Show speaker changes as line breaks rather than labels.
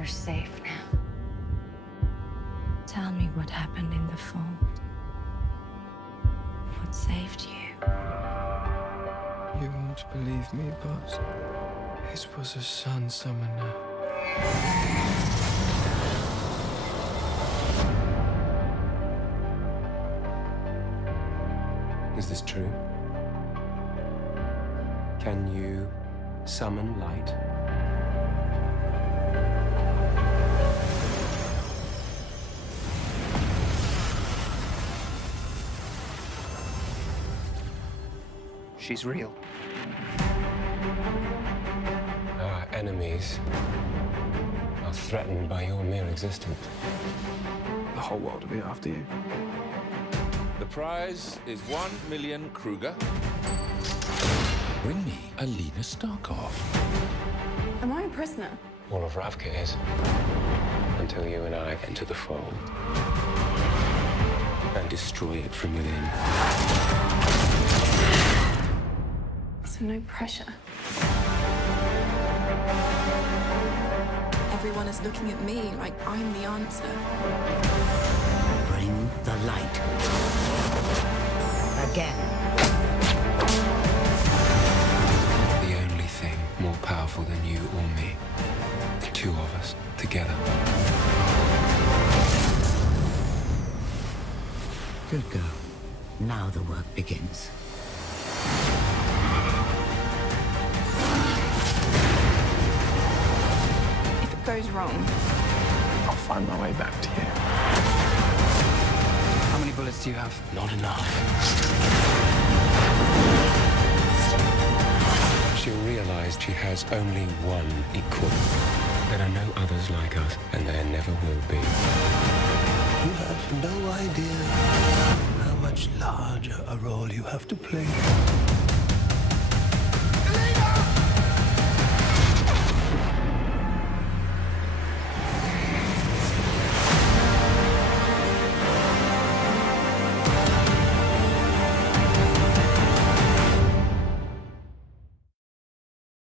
You're safe now. Tell me what happened in the fold. What saved you?
You won't believe me, but it was a sun summoner.
Is this true? Can you summon light? She's real. Our enemies are threatened by your mere existence.
The whole world will be after you.
The prize is one million Kruger.
Bring me Alina Starkov.
Am I a prisoner?
All of Ravka is. Until you and I enter the fold and destroy it from within.
So no pressure.
Everyone is looking at me like I'm the answer.
Bring the light. Again.
The only thing more powerful than you or me. The two of us together.
Good girl. Now the work begins.
Goes wrong,
I'll find my way back to you.
How many bullets do you have?
Not enough. She'll realize she has only one equal. There are no others like us, and there never will be.
You have no idea how much larger a role you have to play.